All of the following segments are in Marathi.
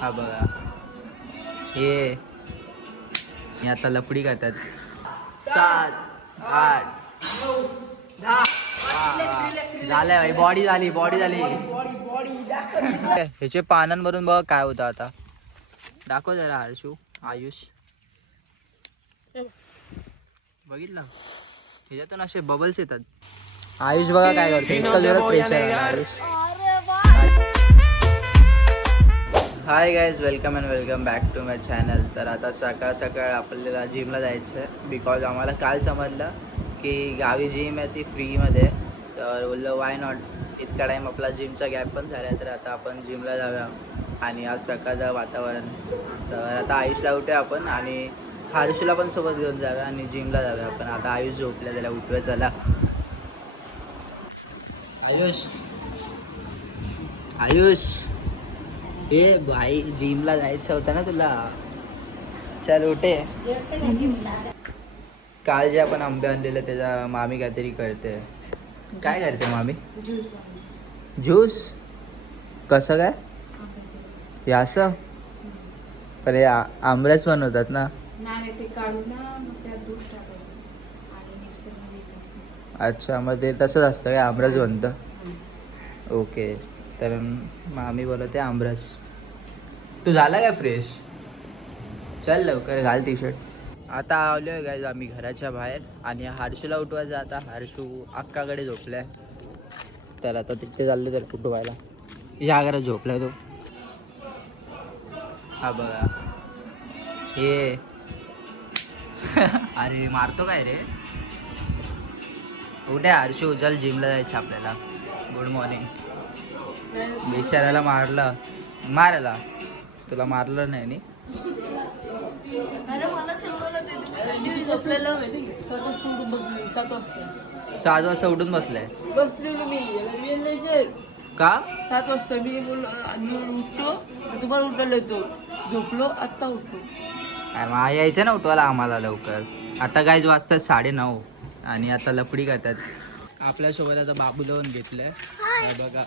हा बघा. हे. हे आता लपडी खातात. सात आठ वा, झालंय भाई बॉडी झाली बॉडी झाली. ह्याचे पानांवरून बघ काय होतं आता. दाखव जरा हर्षू आयुष. बघितलं? ह्याच्यातून असे बबल्स येतात. आयुष बघा काय करतो hi guys welcome and welcome back to my channel तर आता सकाळ सकाळ आपल्याला जिमला जायचं आहे बिकॉज आम्हाला काल समजलं की गावी जिम आहे ती फ्रीमध्ये तर बोललं वाय नॉट इतका टाईम आपला जिमचा गॅप पण झाला आहे तर आता आपण जिमला जाऊया. आणि आज सकाळचं वातावरण. तर आता आयुषला उठूया आपण आणि हर्षूला पण सोबत घेऊन जाऊया आणि जिमला जाऊया आपण. आता आयुष झोपल्या त्याला उठूया त्याला आयुष. आयुष. ए भाई जिमला जायचं होतं ना तुला? चल उठे. काल जे आपण आंबे आणलेले त्याचा मामी काहीतरी करते काय करते मामी? ज्यूस. कसं काय? हे असं? पण हे आमरस बनवतात ना. अच्छा मग ते तसंच असतं काय? आमरस बनतं? ओके. तर मामी आहे आमरस. तू झाला काय फ्रेश? चल लवकर घाल टी शर्ट आता आलोय गायज आम्ही घराच्या बाहेर आणि हर्षूला उठवायचं आता हर्षू अक्काकडे झोपलाय. तर आता तिथे चाललो तर उठवायला या घरात झोपलाय तो. हा बघा. हे. अरे मारतो काय रे? उठे हर्षू चल जिमला जायचं आपल्याला. गुड मॉर्निंग बिचाराला मारलं. मारायला. तुला मारलं नाही नी? सात वाजता उठून बसलाय बसलेलो मी. का? सात वाजता मी बोललो उठतो. तुम्हाला उठायला येतो. झोपलो आत्ता उठलो. काय मग यायचं ना उठवायला आम्हाला लवकर. आता काय वाजतात साडे नऊ. आणि आता लपडी करतात. आपल्यासोबत आता बाबू लावून घेतलंय. बघा.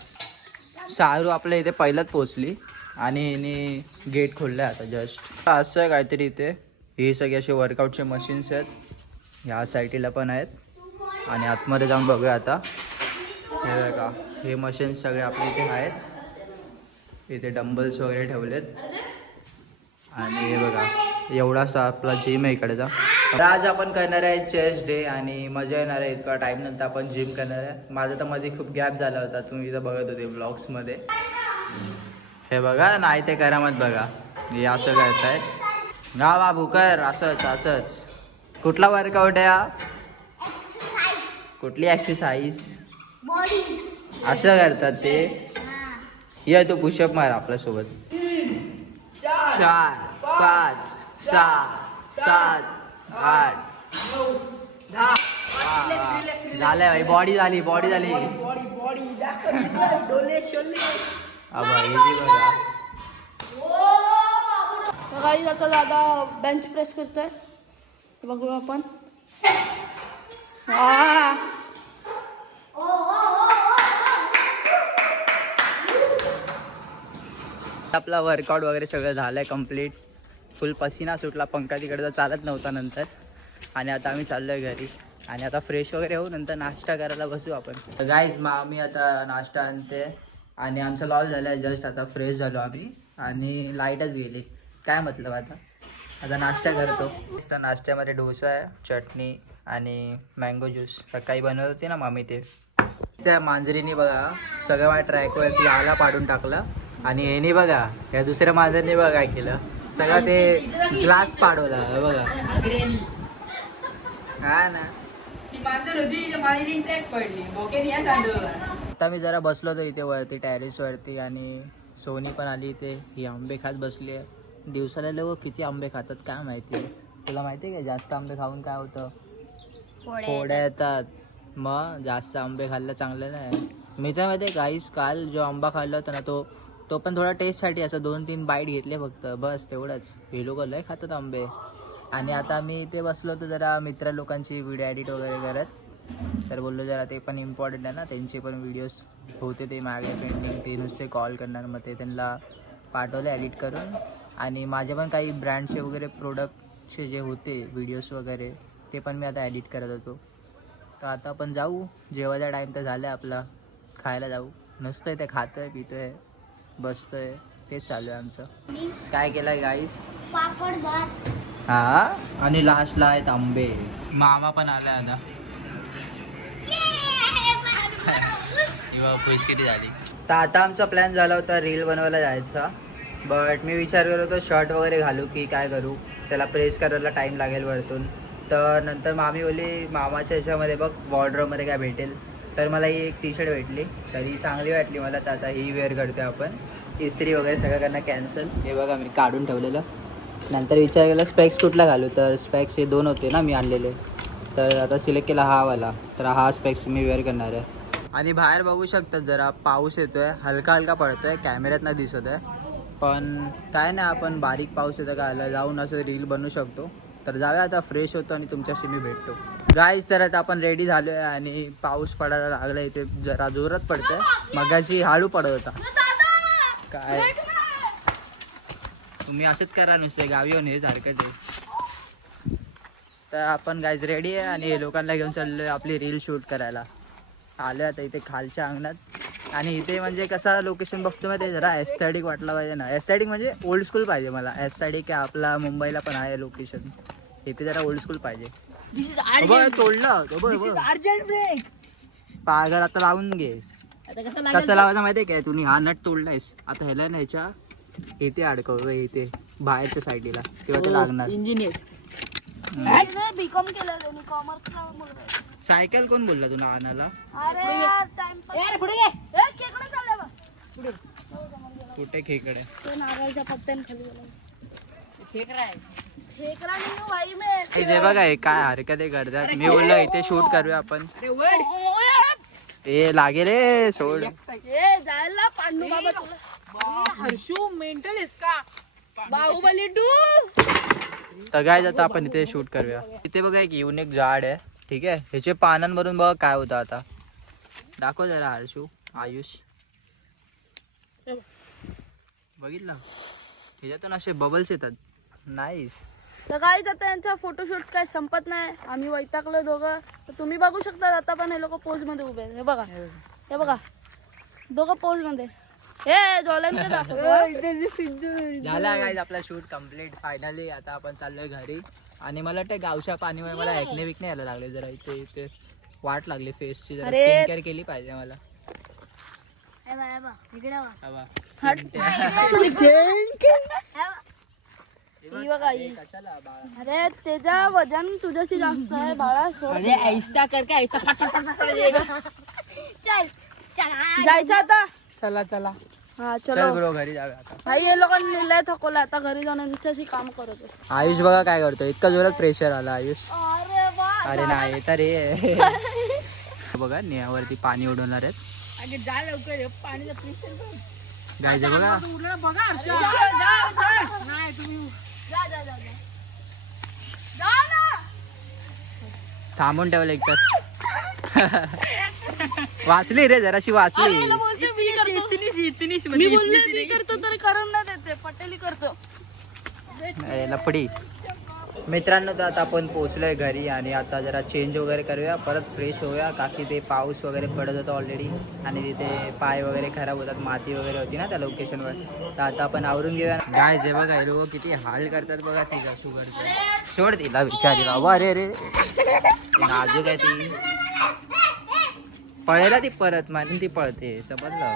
सारू आपल्या इथे पहिलाच पोचली आणि हिने गेट खोललं आता जस्ट असं आहे काहीतरी इथे. हे सगळे असे वर्कआउटचे मशीन्स आहेत. ह्या साईटीला पण आहेत. आणि आतमध्ये जाऊन बघूया आता. हे बघा हे मशीन्स सगळे आपल्या इथे आहेत. इथे डंबल्स वगैरे ठेवलेत. आणि हे बघा. एवढासा आपला जिम आहे इकडेचा तर आज आपण करणार आहे चेस्ट डे आणि मजा येणार आहे इतका टाइम नंतर आपण जिम करणार आहे. माझा तर मध्ये खूप गॅप झाला होता तुम्ही इथं बघत होते ब्लॉग्समध्ये हे बघा नाही ते करा मत बघा. हे असं करतायत गा बाबू कर. असंच असंच. कुठला वर्कआउट आहे हा? कुठली एक्सरसाइज असं करतात ते? ये तू पुशअप मार आपल्यासोबत. चार पाच. सहा सात आठ वा. झालंय भाई बॉडी झाली बॉडी झाली. अबा जी बघा. काही आता दादा बेंच प्रेस करतोय. ते बघू आपण. आपला वर्कआउट वगैरे सगळं झालंय कंप्लीट फुल पसीना सुटला. पंखा तिकडचा चालत नव्हता नंतर. आणि आता आम्ही चाललोय घरी. आणि आता फ्रेश वगैरे होऊ नंतर नाश्ता करायला बसू आपण. गाईज मग आम्ही आता नाश्ता आणते. आणि आमचा लॉस झाला जस्ट आता फ्रेश झालो आम्ही. आणि लाईटच गेली. काय मतलब आता? आता नाश्ता करतो. तर नाश्त्यामध्ये डोसा आहे चटणी आणि मँगो ज्यूस सकाळी बनवत होती ना मामी ते. त्या मांजरीने बघा सगळं माझ्या ट्रॅकवरती आला पाडून टाकला. आणि याने बघा या दुसऱ्या मांजरीने बघा काय केलं. सगळं ते ग्लास पाडवला हे बघा. हा ना. आता मी जरा बसलो होतो इथे वरती टॅरेस वरती आणि सोनी पण आली इथे. ही आंबे खात बसली आहे. दिवसाला लोक किती आंबे खातात काय माहिती तुला माहिती आहे का जास्त आंबे खाऊन काय होतं? फोड्या येतात. मग जास्त आंबे खाल्लं चांगलं नाही. मी तर माहिती गाईस काल जो आंबा खाल्ला होता ना तो तो पण थोडा टेस्टसाठी असं दोन तीन बाईट घेतले फक्त. बस तेवढंच. हे लोक लय खातात आंबे. आणि आता मी इथे बसलो होतो जरा मित्र लोकांची व्हिडिओ एडिट वगैरे करत. तर बोललो जरा ते पण इम्पॉर्टंट आहे ना त्यांचे पण व्हिडिओज होते ते मागे पेंडिंग ते नुसते कॉल करणार मग ते त्यांना पाठवले एडिट करून. आणि माझे पण काही ब्रँडचे वगैरे प्रोडक्टचे जे होते व्हिडिओज वगैरे ते पण मी आता एडिट करत होतो. तर आता आपण जाऊ. जेवायचा टाईम तर झाला आपला. खायला जाऊ. नुसतं ते खातं आहे पितं आहे बसतोय. तेच चालू आहे आमचं. काय केलंय गाईस पापड भात. हा? आणि लास्टला आहेत आंबे. मामा पण आलाय आता. खुश किती झाली? तर आता आमचा प्लॅन झाला होता रील बनवायला जायचा. बट मी विचार करत होतो शर्ट वगैरे घालू की काय करू? त्याला प्रेस करायला टाईम लागेल वरतून. तर नंतर मामी बोलली मामाच्या ह्याच्यामध्ये बघ वॉर्डरोबमध्ये काय भेटेल. तर मला ही एक टी शर्ट भेटली. तरी चांगली वाटली मला तर आता ही वेअर करतोय आपण. इस्त्री वगैरे सगळं करणं कॅन्सल हे बघा मी काढून ठेवलेलं. नंतर विचार केला स्पेक्स कुठला घालू? तर स्पेक्स हे दोन होते ना मी आणलेले. तर आता सिलेक्ट केला हा वाला. तर हा स्पेक्स मी वेअर करणार आहे. आणि बाहेर बघू शकतात जरा पाऊस येतोय. हलका हलका पडतोय. कॅमेऱ्यात ना दिसत आहे. पण काय नाही आपण बारीक पाऊस येतं का आलं जाऊन असं रील बनवू शकतो. तर जाऊया आता फ्रेश होतो आणि तुमच्याशी मी भेटतो. गाईस तर आता आपण रेडी झालोय आणि पाऊस पडायला लागला इथे जरा जोरात पडतोय. मगाशी हाळू पडत होता. काय? तुम्ही असंच करा नुसते गावी येऊन हे सारखंच आहे. तर आपण गाईज रेडी आहे आणि लोकांना घेऊन चाललोय आपली रील शूट करायला. आलोय आता इथे खालच्या अंगणात. आणि इथे म्हणजे कसा लोकेशन बघतो माहिती आहे, जरा एस्थेटिक वाटला पाहिजे ना. एस्थेटिक म्हणजे ओल्ड स्कूल पाहिजे मला. एस्थेटिक आपला मुंबईला पण आहे लोकेशन इथे जरा ओल्ड स्कूल पाहिजे. अबे, तोडलं. अर्जंट ब्रेक पागल आता लावून घे. आता कसं कसं लावायचं माहितीये काय? तुम्ही हा नट तोडलायस. आता ह्याला ना ह्याच्या इथे अडकव रे, इथे बाहेरच्या साईडला. तेव्हा ते लागणार. इंजिनियर बीकॉम केलं त्यांनी कॉमर्सला मुलगा सायकल कोण बोलला तुला आणायला? अरे यार टाइम पुढे घे ए केकडे चालले बा कुठे खेकडे? ते नारळच्या पत्त्याने खाली गेला. खेकडा आहे. नाही हो भाई मैं. इथे बघा हे काय हरकत करतात. मी बोललो इथे शूट करूया आपण. ए लागे रे सोड. ए जायला पांडू बाबा. तुला हर्षू मेंटल आहेस का? बाहुबली टू. तर काय आता आपण इथे शूट करूया. इथे बघा एक युनिक झाड आहे. ठीक आहे? ह्याचे पानांवरून बघा काय होतं आता. दाखव जरा हर्षू आयुष. बघितलं? ह्याच्यातून असे बबल्स येतात. नाईस तर काय आता यांचा फोटोशूट काय संपत नाही. आम्ही वैतागलो दोघं. तर तुम्ही बघू शकता आता पण हे लोक पोजमध्ये उभे आहेत. हे बघा. हे बघा. दोघं पोजमध्ये. हे डोळ्यांकडे दाखव. झाला गाईज आपला शूट कंप्लीट फायनली आता आपण चाललोय घरी. आणि मला वाटतं गावच्या पाणीमुळे मला ऐकणे विकणे यायला लागले जरा इथे इथे. वाट लागली फेसची जरा अरे. स्किन केअर केली पाहिजे मला. हवा. ही बघा ही. कशाला बाळा? अरे त्याचा वजन तुझ्याशी जास्त आहे बाळा सोड. अरे ऐसा करके ऐसा फट फट फट फट देगा जायचं आता? चला चला. हा चल चलो. ब्रो घरी जाऊया आता. भाई हे लोकांनी लिहिलंय थकवलं आता घरी जाऊन यांच्याशी काम करत आहे. आयुष बघा काय करतो इतका जोरात प्रेशर आला आयुष. अरे वा. अरे नाही तर रे बघा नेहावरती पाणी उडवणार आहेत. अगे जा लवकर हे पाणीचा प्रेशर बघ. गायचं बघा. हर्षू. नाही तुम्ही थांबून ठेवलं एकतर. वाचली रे जराशी वाचली. इतनीच इतनीच मी बोलले मी करतो तर करून नाही देते. पटेली करतो. लपडी. मित्रांनो तर आता आपण पोहोचलोय घरी आणि आता जरा चेंज वगैरे करूया. परत फ्रेश होऊया. काकी ते पाऊस वगैरे पडत होता ऑलरेडी आणि तिथे पाय वगैरे खराब होतात माती वगैरे होती ना त्या लोकेशनवर तर आता आपण आवरून घेऊया. गाय जे बघा हे लोक किती हाल करतात बघा तिला शुगरचं सोड तिला विचार वा रे रे ती नाजूक आहे ती. पळेला ती परत म्हणून ती पळते. समजलं?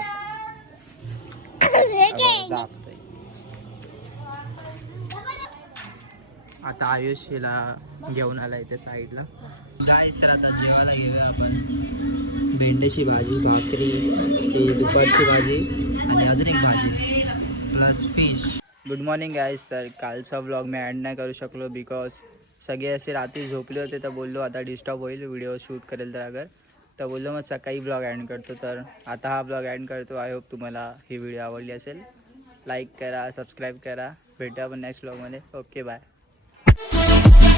आता आयुष हिला घेऊन आला इथे साईडला. गाईस तर आता जेवायला घेऊया आपण. भेंड्याची भाजी भाकरी ती दुपारची भाजी आणि अजून एक भाजी. Plus fish good morning guys तर कालचा ब्लॉग मी ॲड नाही करू शकलो बिकॉज सगळे असे रात्री झोपले होते तर बोललो आता डिस्टर्ब होईल व्हिडिओ शूट करेल तर अगर. तर बोललो मग सकाळी ब्लॉग ॲड करतो. तर आता हा ब्लॉग ॲड करतो. आय होप तुम्हाला ही व्हिडिओ आवडली असेल. लाईक करा सबस्क्राईब करा. भेटूया आपण नेक्स्ट ब्लॉगमध्ये okay bye